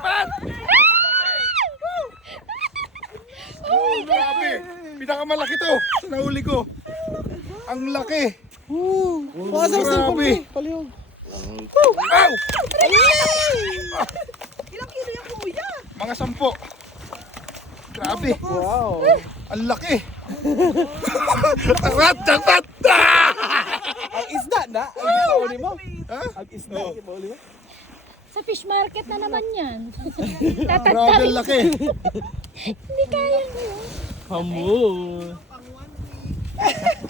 jackpot! Oh, grabe! Pinakamalaki to sa nahuli ko. Ang laki. Grabe. Palihog. Ow! Ilang kilo yung kuya? Mga 10. Grabe. Wow. Ang laki. Jackpot! Jackpot! Ang isda na. Ang ipauli mo. Ha? Ang isda. Ang ipauli mo. Sa fish market na naman yan. Grabe, ang laki. Hindi kaya mo yun. Hamon.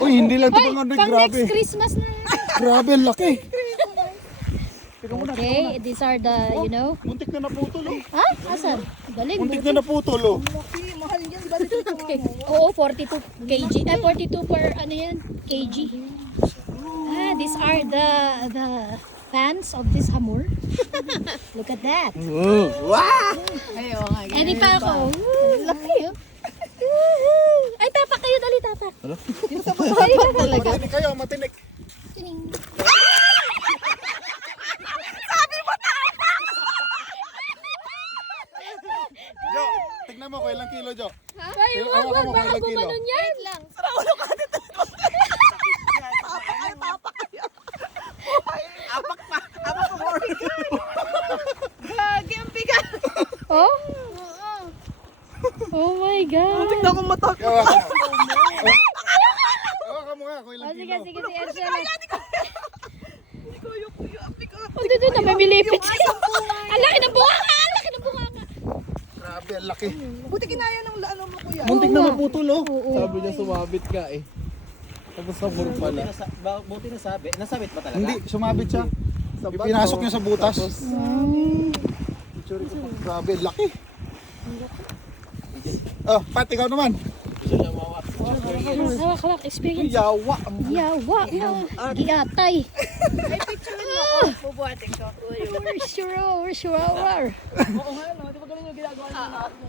Uy, hindi lang ito Ay, pang pang grabe. next Christmas na. Grabe, ang laki. Okay, these are the, you know. Muntik na naputol, oh. Ha? Asan? Galing. Muntik na naputol, oh. Laki, mahal yan. Di ba dito ito Okay. Oo, 42 kg. Ay, 42 per, ano yan? Kg. Ah, these are the fans of this hamur. Look at that. Wow. Edi pa ako. Laki, oh. Ay, tapak kayo. Dali, tapak. Matinik kayo, matinik. Tining. Jo, tignan mo ko ilang kilo, Jo. Ay, Hawakan wag, mo, baka ilang kilo? gumanon yan. lang. Gagi, ang bigat. Oh? Oh my God. Tignan ko mata. Hawakan mo. Hawakan mo nga kung ilang Oh, sige, kilo. sige, sige. Sige, Hindi ko yung kuya. Ang bigat. oh, dito na, may milipit. Ang laki ng bunganga! Ang laki ng bunganga! Grabe, ang laki. Buti kinaya ng ano mo kuya. Muntik na maputol, oh. Sabi niya sumabit ka eh. Tapos hamon pala. Buti nasabi. Nasabit ba talaga? Hindi, sumabit siya. Sa bato. Pinasok niya sa butas. Tapos, Grabe, ang laki. Oh, Pat, ikaw naman. Hawak, hawak. Experience. yawa. Yawa. Giatay. Ay, picture mo ako. Bubuhatin ko. Sure. Oo nga, no? Di ba ganun yung ginagawa niyo?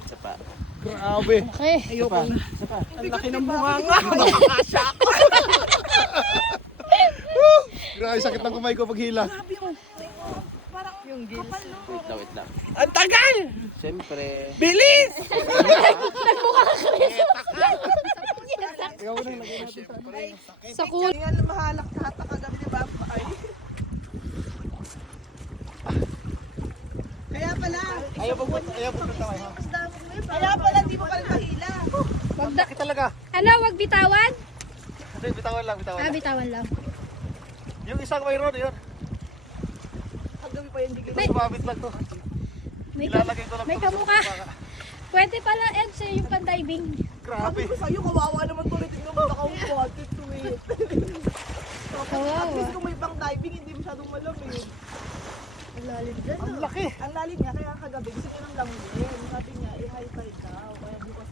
Isa pa. Grabe. Okay. Ayoko na. Ang laki ng bunganga. Grabe, sakit ng kamay ko pag hila. Grabe yung parang yung kapal, no? Wait lang. Ang tagal. Siyempre. Bilis. Ikaw na, lagyan natin sa ano. Sa cool. Kaya mahalak lahat na kagabi, di ba? Ay. Kaya pala. Ayaw po tayo, ha? Kaya pala, di mo pala mahila. Laki talaga. Ano, wag bitawan? Hindi, bitawan lang, bitawan Ah, lang. bitawan lang. Yung isang mayroon, yun. Kagabi pa yung digil. Sumabit lang to. May, Ilalagay ko lang may to sa kamukha. baka. Pwede pala, Ed, sa'yo yung pan-diving. Grabe. Sabi ko sa'yo, kawawa naman tuloy. Tignan mo, naka-wanted to it. At least kung may pang diving, hindi masyadong malamig. Ang lalim dyan. Ang laki. Ang lalim niya, kaya kagabi gusto niya ng languin. Sabi niya, i-high tide daw. Kaya bukas